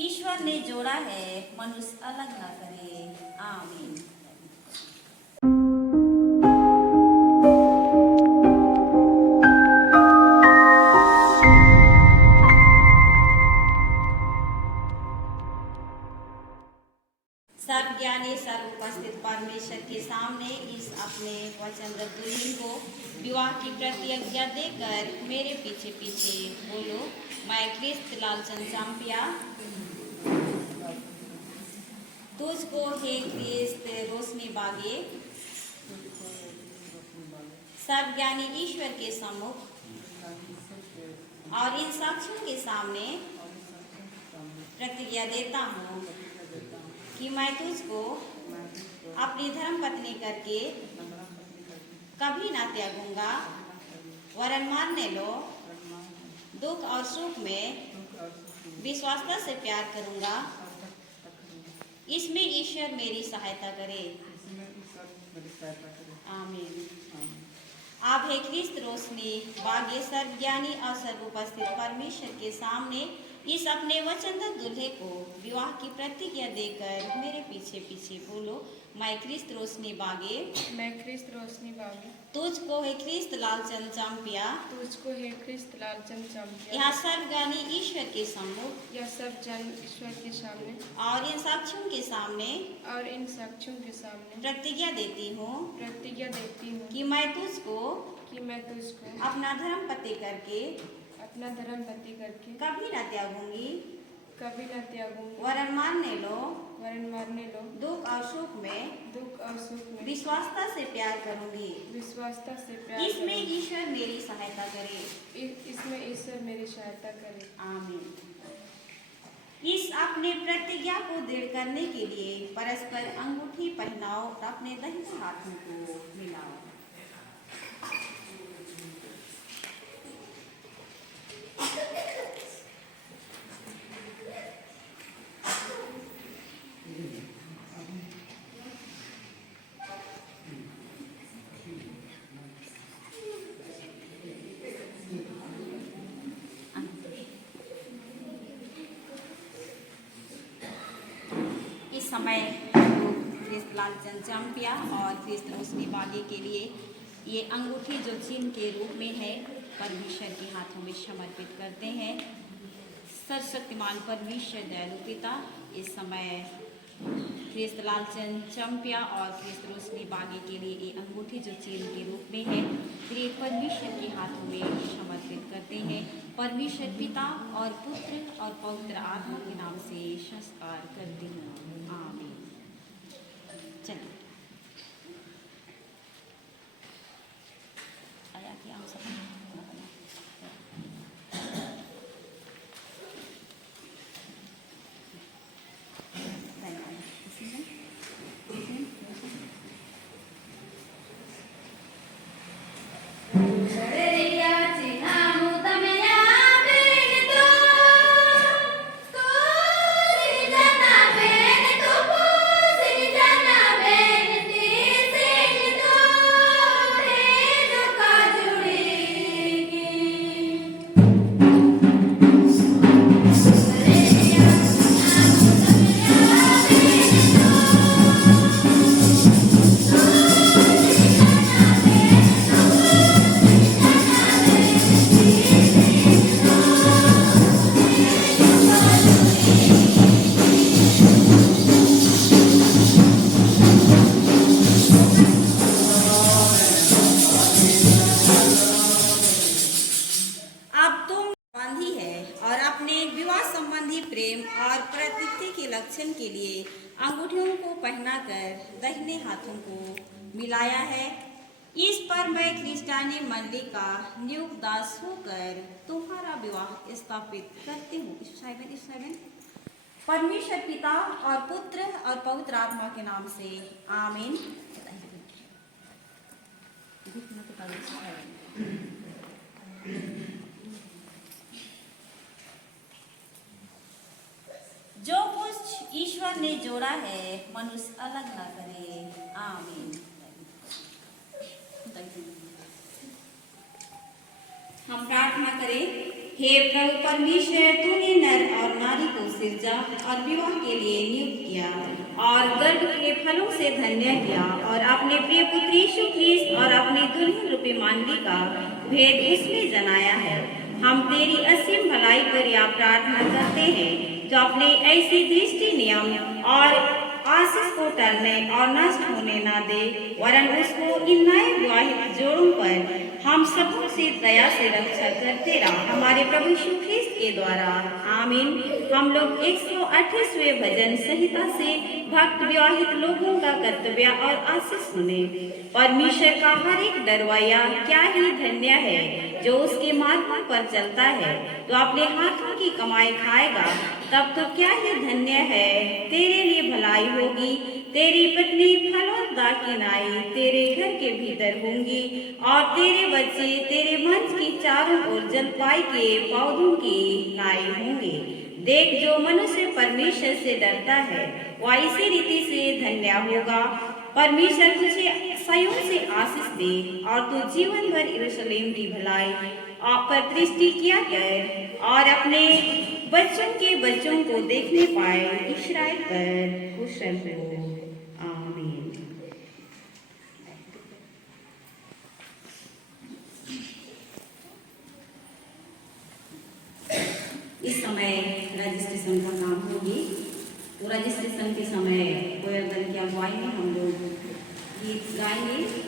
ईश्वर ने जोड़ा है, मनुष्य अलग ना करे। आमीन। सर्वज्ञानी सर्व उपस्थित परमेश्वर के सामने इस अपने वचन दुल्हन को विवाह की प्रतिज्ञा देकर मेरे पीछे पीछे बोलो, मैं क्रिस्त लालचंद चांपिया तुझको हे क्रिस्त रोशनी बागे सर्वज्ञानी ईश्वर के सम्मुख और इन साक्षियों के सामने प्रतिज्ञा देता हूँ कि मैं तुझको अपनी धर्म पत्नी करके कभी ना त्यागूंगा, वरन मानने लो दुख और सुख में विश्वासता से प्यार करूंगा। इसमें ईश्वर मेरी सहायता करे। आमीन। आप हे क्रिस्त रोशनी बागे सर्वज्ञानी और सर्वोपस्थित परमेश्वर के सामने इस अपने वचनदत्त दूल्हे को विवाह की प्रतिज्ञा देकर मेरे पीछे पीछे बोलो, मैं क्रिस्त रोशनी बागे तुझको हे क्रिस्त लालचंद चांपिया यहाँ सर्वज्ञानी ईश्वर के सम्मुख ईश्वर के सामने और इन साक्षियों के सामने प्रतिज्ञा देती हूँ कि मैं तुझको अपना धर्म पति करके कभी न त्यागूंगी, वरन मानने लो दुख और सुख में विश्वासता से प्यार करूंगी। इसमें ईश्वर मेरी सहायता करे। आमीन। इस अपने प्रतिज्ञा को दृढ़ करने के लिए परस्पर अंगूठी पहनाओ और अपने दाहिने हाथों को मिलाओ। इस समय क्रिस्त लालचंद चांपिया और क्रिस्त रोशनी बागे के लिए ये अंगूठी जो चिन्ह के रूप में है परमेश्वर के हाथों में समर्पित करते हैं। सर्वशक्तिमान परमेश्वर दयालु पिता, इस समय क्रिस्त लालचंद चांपिया और क्रिस्त रोशनी बागे के लिए ये अंगूठी जो चिन्ह के रूप में है प्रिय परमेश्वर के हाथों में समर्पित करते हैं। परमेश्वर पिता और पुत्र और पवित्र आत्मा के नाम से संस्कार करती हूँ। आमीन। चलिए आया कि हम सब लक्षण के लिए अंगूठियों को पहनाकर दाहिने हाथों को मिलाया है। इस पर मैं क्रिस्टियानी मंडली का नियुक्त दास होकर तुम्हारा विवाह स्थापित करती हूँ। परमेश्वर पिता और पुत्र और पवित्र आत्मा के नाम से आमीन। जो कुछ ईश्वर ने जोड़ा है मनुष्य अलग ना करे। आमीन। हम प्रार्थना करें। हे प्रभु परमेश्वर, तूने नर और नारी को सिरजा और विवाह के लिए नियुक्त किया और गर्भ के फलों से धन्य किया और अपने प्रिय पुत्र यीशु ख्रीस्त और अपनी दुल्हन रूपी मांडली का भेद उसमें जनाया है। हम तेरी असीम भलाई पर यह प्रार्थना करते हैं जो अपने ऐसी दृष्टि नियम और आशीष को टलने और नष्ट होने न दे, वरन उसको इन नए विवाहित जोड़ों पर हम सबों से दया से रक्षा करते रहा हमारे प्रभु यीशु ख्रीस्त के द्वारा। आमीन। हम लोग 128वें भजन संहिता से भक्त विवाहित लोगों का कर्तव्य और आशीष सुने। परमेश्वर का हर एक डरवाया क्या ही धन्य है जो उसके मार्गों पर चलता है, तो अपने हाथों की कमाई खाएगा, तब तो क्या ही धन्य है। तेरे लिए भलाई होगी, तेरी पत्नी फलोदा की नाई तेरे घर के भीतर होंगी और तेरे बच्चे तेरे मंच की चारों ओर जलपाई के पौधों की नाई होंगे। देख, जो मनुष्य परमेश्वर से डरता है वह इसी रीति से धन्य होगा। परमेश्वर तुझे सयों से आशीष दे और तू जीवन भर यरूशलेम की भलाई पर दृष्टि किया कर और अपने बच्चों के बच्चों को देखने पाए। इस्राएल पर कुशल हो। आमीन। इस समय रजिस्ट्रेशन का काम होगी, तो रजिस्ट्रेशन के समय कोयल दल की अगुवाई में हम लोग गीत गाएंगे।